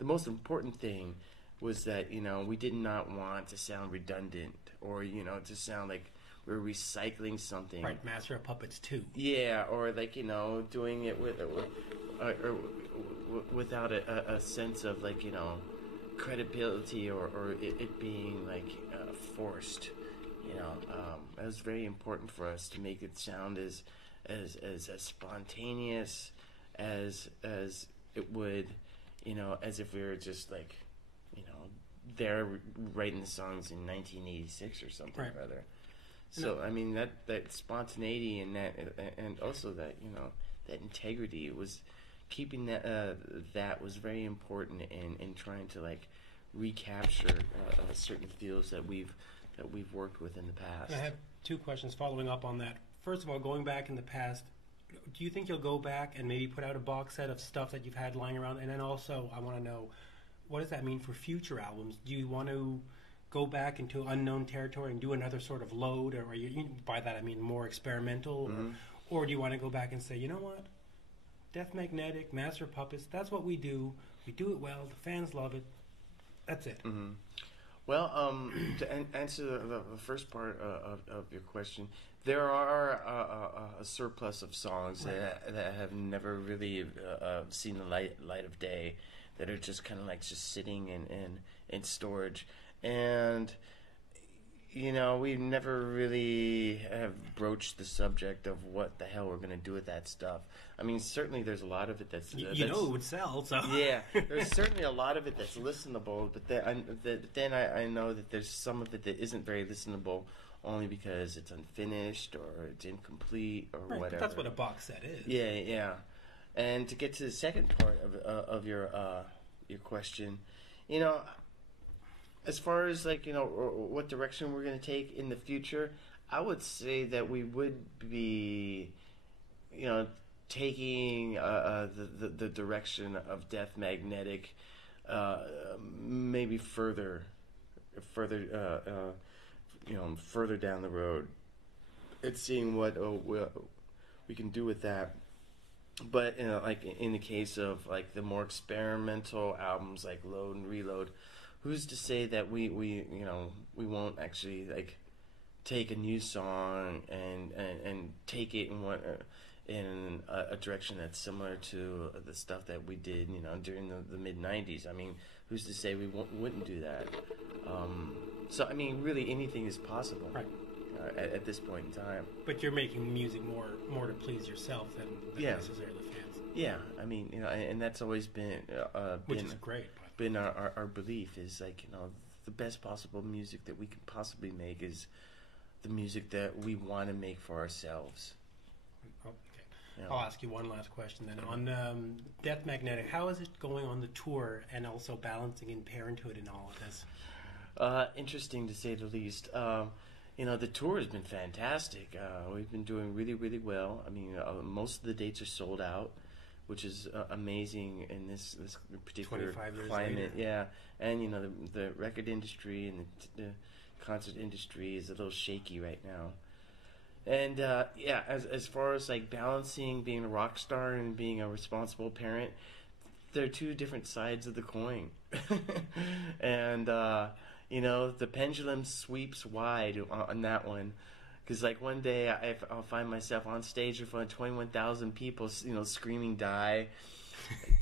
the most important thing was that we did not want to sound redundant or to sound like we're recycling something. Right, Master of Puppets 2. Yeah, or like doing it or without a sense of like credibility or it being like forced. It was very important for us to make it sound as spontaneous as it would, as if we were just like, there writing the songs in 1986 or something right. or other. So I mean that spontaneity and that and also that that integrity was keeping that was very important in trying to like recapture certain feels that we've worked with in the past. I have two questions following up on that. First of all, going back in the past, do you think you'll go back and maybe put out a box set of stuff that you've had lying around? And then also, I want to know, what does that mean for future albums? Do you want to go back into unknown territory and do another sort of load? Or by that I mean more experimental? Mm-hmm. Or do you want to go back and say, you know what? Death Magnetic, Master of Puppets, that's what we do. We do it well. The fans love it. That's it. Mm-hmm. Well, to answer the first part of your question, there are a surplus of songs that have never really seen the light of day, that are just kind of like just sitting in storage, and we never really have broached the subject of what the hell we're going to do with that stuff. I mean, certainly there's a lot of it that's... it would sell, so... Yeah, there's certainly a lot of it that's listenable, but then I know that there's some of it that isn't very listenable, only because it's unfinished or it's incomplete or whatever. But that's what a box set is. Yeah. And to get to the second part of your question, as far as like what direction we're going to take in the future, I would say that we would be taking the direction of Death Magnetic maybe further down the road. It's seeing what we can do with that. But like in the case of like the more experimental albums like Load and Reload, who's to say that we won't actually like take a new song and take it in a direction that's similar to the stuff that we did during the mid 90s. I mean, who's to say we wouldn't do that? So I mean, really anything is possible. Right. At this point in time. But you're making music more to please yourself than necessarily the fans. Yeah, I mean, and that's always been which is great. Been our belief is like the best possible music that we can possibly make is the music that we want to make for ourselves. Okay. I'll ask you one last question then. On Death Magnetic, how is it going on the tour and also balancing in parenthood and all of this? Interesting to say the least. The tour has been fantastic. We've been doing really, really well. I mean, most of the dates are sold out, which is amazing in this particular climate. Yeah, and the record industry and the concert industry is a little shaky right now. And as far as like balancing being a rock star and being a responsible parent, they're two different sides of the coin. And the pendulum sweeps wide on that one, because like one day I'll find myself on stage in front of 21,000 people, screaming "die."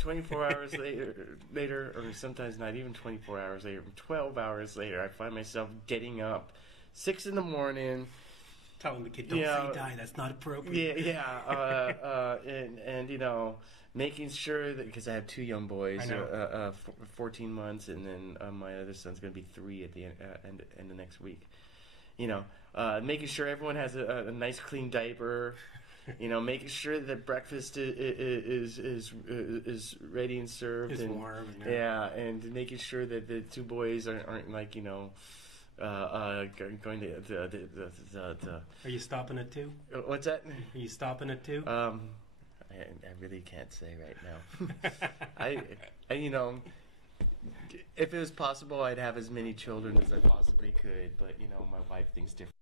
24 hours later, or sometimes not even 24 hours later, 12 hours later, I find myself getting up 6 a.m. telling the kid, "Don't say die. That's not appropriate." And making sure that, because I have 2 young boys, 14 months, and then my other son's going to be 3 at the end of next week. Making sure everyone has a nice clean diaper. Making sure that breakfast is ready and served, is and warm. And making sure that the 2 boys aren't like going to the. Are you stopping at 2? What's that? Are you stopping at 2? I really can't say right now. If it was possible, I'd have as many children as I possibly could, but my wife thinks different.